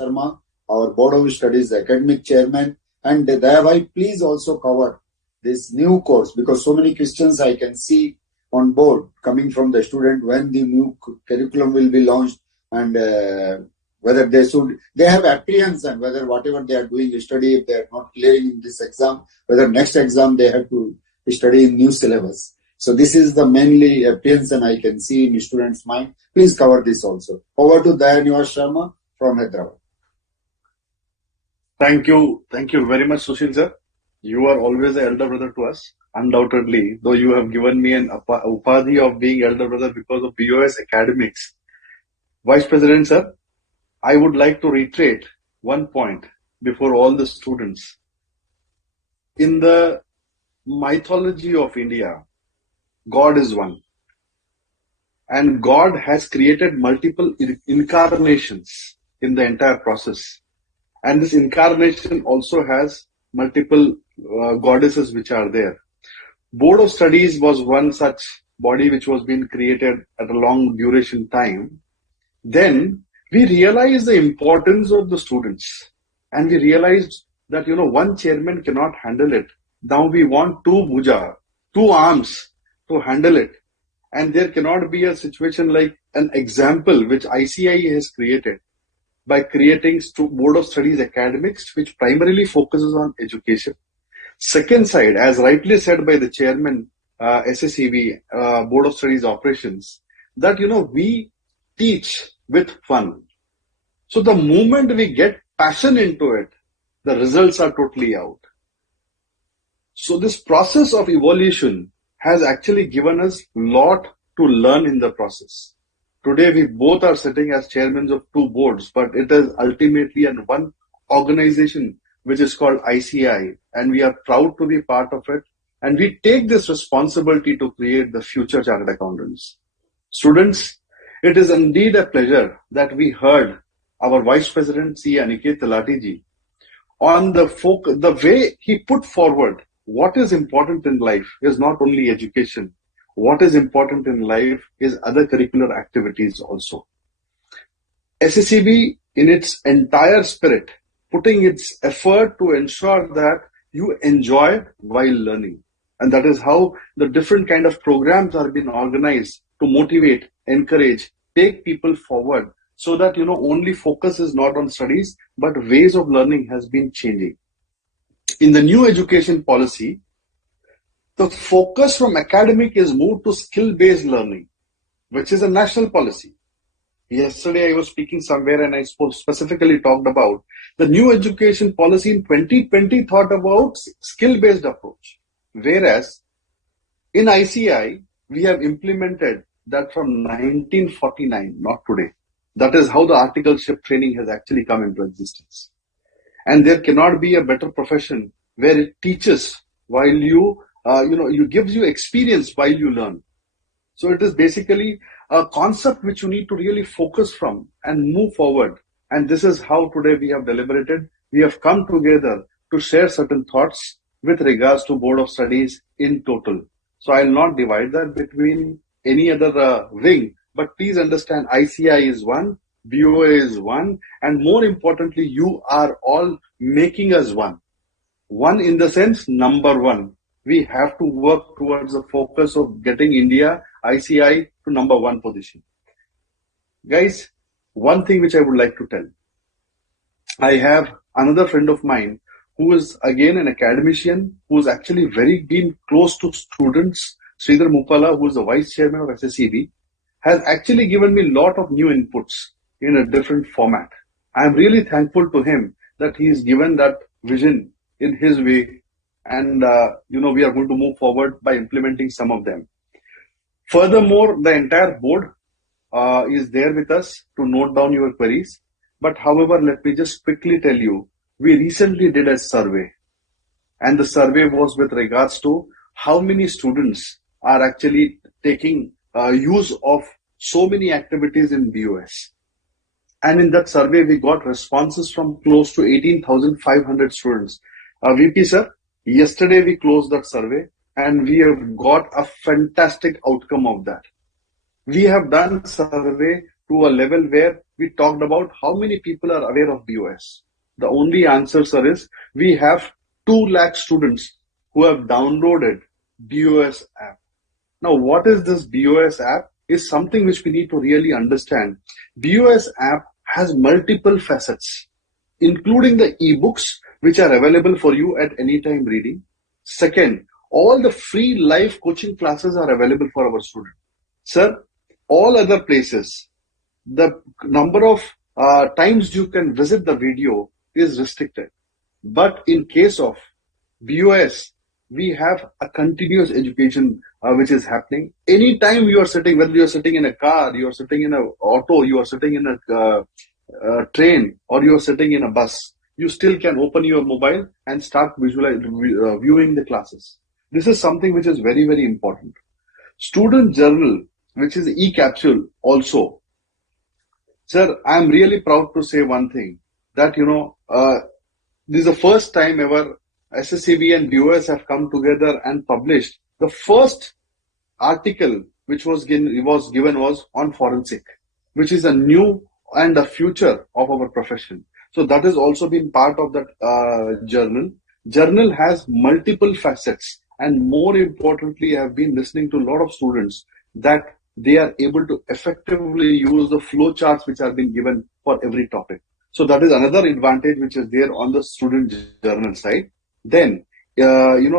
Sharma, our Board of Studies Academic Chairman, and thereby please also cover this new course, because so many questions I can see on board coming from the student when the new curriculum will be launched, and whether they have apprehension whether whatever they are doing study, if they are not clearing in this exam, whether next exam they have to study in new syllabus. So this is the mainly apprehension I can see in students' mind. Please cover this also. Over to Dayanivas Sharma from Hyderabad. Thank you very much, Sushil sir. You are always the elder brother to us, undoubtedly, though you have given me an upadhi of being elder brother because of BOS academics. Vice President sir, I would like to reiterate one point before all the students. In the mythology of India, God is one. And God has created multiple incarnations in the entire process. And this incarnation also has multiple goddesses which are there. Board of Studies was one such body which was being created at a long duration time. Then we realized the importance of the students, and we realized that one chairman cannot handle it. Now we want two arms to handle it, and there cannot be a situation like an example which ICAI has created by creating Board of Studies Academics, which primarily focuses on education. Second side, as rightly said by the chairman, SSEB, Board of Studies Operations, that we teach with fun. So the moment we get passion into it, the results are totally out. So this process of evolution has actually given us a lot to learn in the process. Today we both are sitting as chairmen of two boards, but it is ultimately one organization which is called ICAI, and we are proud to be part of it, and we take this responsibility to create the future chartered accountants. Students, it is indeed a pleasure that we heard our Vice President C. Aniket Talati ji on the way he put forward what is important in life is not only education. What is important in life is other curricular activities also. SSEB in its entire spirit, putting its effort to ensure that you enjoy while learning. And that is how the different kind of programs are being organized to motivate, encourage, take people forward, so that only focus is not on studies, but ways of learning has been changing. In the new education policy, the focus from academic is moved to skill-based learning, which is a national policy. Yesterday I was speaking somewhere and I specifically talked about the new education policy in 2020 thought about skill-based approach. Whereas in ICAI, we have implemented that from 1949, not today. That is how the articleship training has actually come into existence. And there cannot be a better profession where it teaches while you gives you experience while you learn. So it is basically a concept which you need to really focus from and move forward. And this is how today we have deliberated. We have come together to share certain thoughts with regards to Board of Studies in total. So I'll not divide that between any other wing, but please understand ICAI is one, BOA is one, and more importantly, you are all making us one. One in the sense, number one. We have to work towards the focus of getting India, ICAI to number one position. Guys, one thing which I would like to tell. I have another friend of mine who is again an academician, who is actually very been close to students. Sridhar Mupala, who is the vice chairman of SSEB, has actually given me a lot of new inputs in a different format. I am really thankful to him that he has given that vision in his way, and we are going to move forward by implementing some of them. Furthermore, the entire board is there with us to note down your queries. But however, let me just quickly tell you, we recently did a survey, and the survey was with regards to how many students are actually taking use of so many activities in BOS. And in that survey, we got responses from close to 18,500 students. VP sir, yesterday we closed that survey and we have got a fantastic outcome of that. We have done survey to a level where we talked about how many people are aware of BOS. The only answer, sir, is we have 2 lakh students who have downloaded BOS app. Now, what is this BOS app is something which we need to really understand. BOS app has multiple facets, including the ebooks which are available for you at any time reading. Second, all the free live coaching classes are available for our students. Sir, all other places, the number of times you can visit the video is restricted. But in case of BOS, we have a continuous education which is happening. Anytime you are sitting, whether you are sitting in a car, you are sitting in an auto, you are sitting in a train, or you are sitting in a bus, you still can open your mobile and start viewing the classes. This is something which is very, very important. Student journal, which is e-capsule also. Sir, I'm really proud to say one thing, that, this is the first time ever SSCB and BOS have come together and published. The first article which was given was on forensic, which is a new and a future of our profession. So that has also been part of that journal. Journal has multiple facets, and more importantly, I have been listening to a lot of students that they are able to effectively use the flow charts which are being given for every topic. So that is another advantage which is there on the student journal side. Then,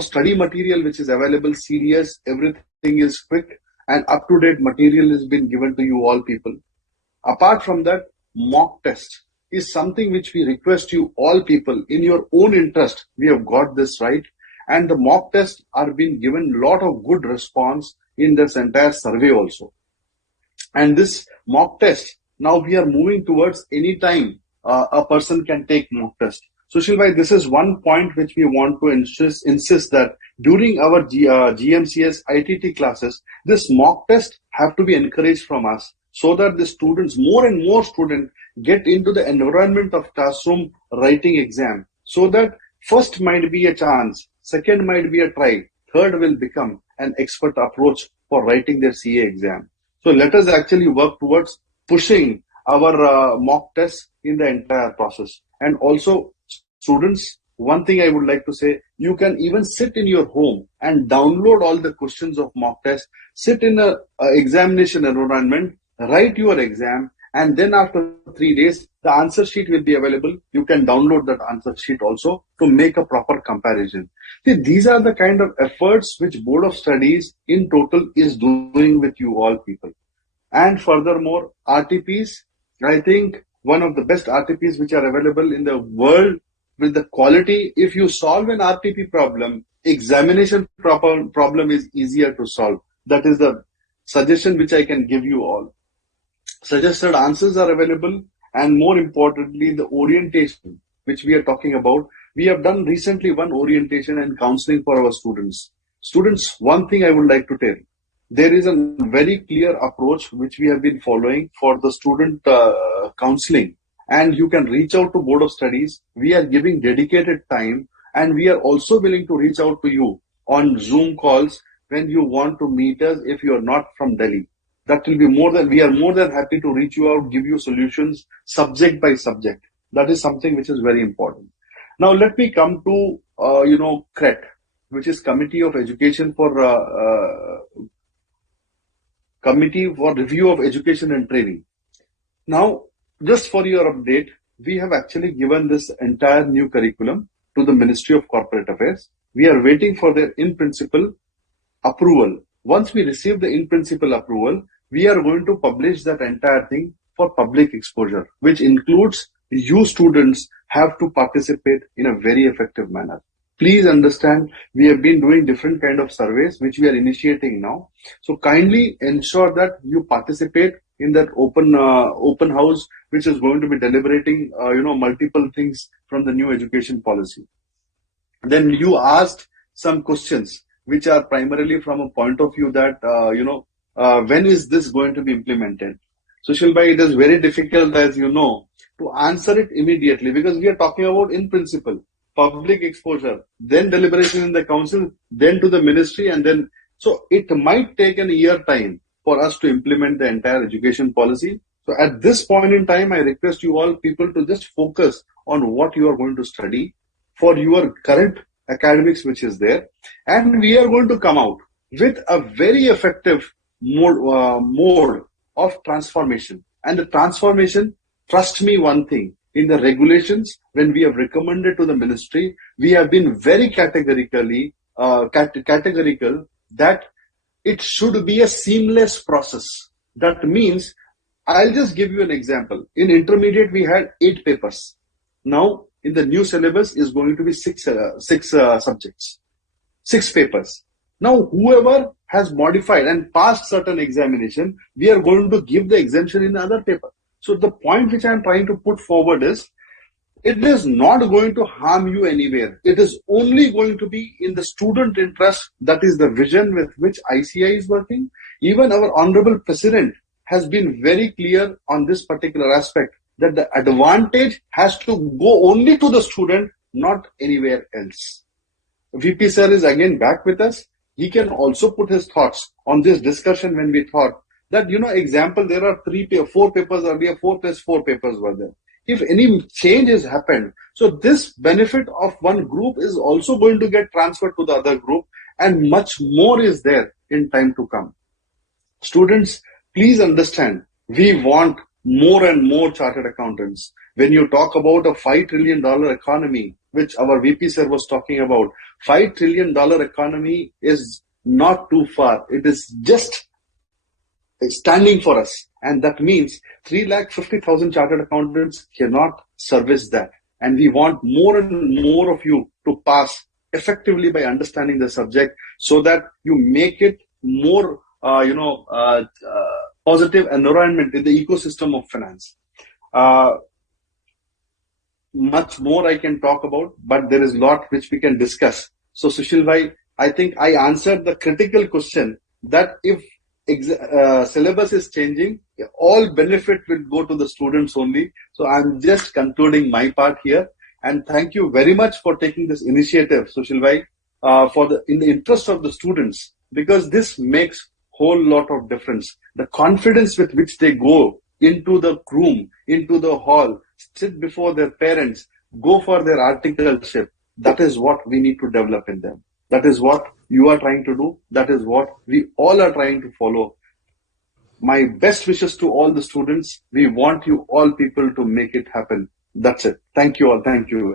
study material which is available, serious, everything is quick and up-to-date material has been given to you all people. Apart from that, mock test is something which we request you all people in your own interest. We have got this right. And the mock tests are being given a lot of good response in this entire survey also. And this mock test, now we are moving towards any time a person can take mock test. So Shilbhai, this is one point which we want to insist that during our GMCS ITT classes, this mock test have to be encouraged from us so that the students, more and more students, get into the environment of classroom writing exam, so that first might be a chance, second might be a try, third will become an expert approach for writing their CA exam. So let us actually work towards pushing our mock tests in the entire process. And also, students, one thing I would like to say, you can even sit in your home and download all the questions of mock test, sit in a examination environment, write your exam, and then after 3 days, the answer sheet will be available. You can download that answer sheet also to make a proper comparison. See, these are the kind of efforts which Board of Studies in total is doing with you all people. And furthermore, RTPs, I think one of the best RTPs which are available in the world with the quality. If you solve an RTP problem, examination problem is easier to solve. That is the suggestion which I can give you all. Suggested answers are available, and more importantly, the orientation which we are talking about. We have done recently one orientation and counseling for our students. Students, one thing I would like to tell, there is a very clear approach which we have been following for the student counseling, and you can reach out to Board of Studies. We are giving dedicated time, and we are also willing to reach out to you on Zoom calls when you want to meet us if you are not from Delhi. That will be we are more than happy to reach you out, give you solutions subject by subject. That is something which is very important. Now let me come to, CRET, which is Committee of Education Committee for Review of Education and Training. Now, just for your update, we have actually given this entire new curriculum to the Ministry of Corporate Affairs. We are waiting for their in-principle approval. Once we receive the in-principle approval, we are going to publish that entire thing for public exposure, which includes you students have to participate in a very effective manner. Please understand, we have been doing different kind of surveys, which we are initiating now. So kindly ensure that you participate in that open house, which is going to be deliberating, multiple things from the new education policy. Then you asked some questions, which are primarily from a point of view that, when is this going to be implemented? So Shilbhai, it is very difficult, as you know, to answer it immediately, because we are talking about in principle, public exposure, then deliberation in the council, then to the ministry, and then, so it might take an year time for us to implement the entire education policy. So at this point in time, I request you all people to just focus on what you are going to study for your current academics, which is there. And we are going to come out with a very effective mode of transformation. And the transformation, trust me one thing, in the regulations, when we have recommended to the ministry, we have been very categorical that it should be a seamless process. That means, I'll just give you an example. In intermediate, we had 8 papers. Now, in the new syllabus is going to be 6 subjects, 6 papers. Now, whoever has modified and passed certain examination, we are going to give the exemption in other paper. So the point which I am trying to put forward is, it is not going to harm you anywhere. It is only going to be in the student interest. That is the vision with which ICAI is working. Even our Honorable President has been very clear on this particular aspect, that the advantage has to go only to the student, not anywhere else. VP sir is again back with us. He can also put his thoughts on this discussion when we thought that, example, there are 4 papers earlier, 4 plus 4 papers were there. If any change has happened, so this benefit of one group is also going to get transferred to the other group, and much more is there in time to come. Students, please understand, we want more and more chartered accountants. When you talk about a $5 trillion economy, which our VP sir was talking about, $5 trillion economy is not too far. It is just standing for us. And that means 350,000 chartered accountants cannot service that. And we want more and more of you to pass effectively by understanding the subject, so that you make it more, positive environment in the ecosystem of finance. Much more I can talk about, but there is a lot which we can discuss. So Sushil bhai, I think I answered the critical question that if syllabus is changing, all benefit will go to the students only. So I'm just concluding my part here. And thank you very much for taking this initiative, Sushil bhai, in the interest of the students, because this makes whole lot of difference. The confidence with which they go into the room, into the hall, sit before their parents, go for their articleship, that is what we need to develop in them. That is what you are trying to do. That is what we all are trying to follow. My best wishes to all the students. We want you all people to make it happen. That's it. Thank you all. Thank you.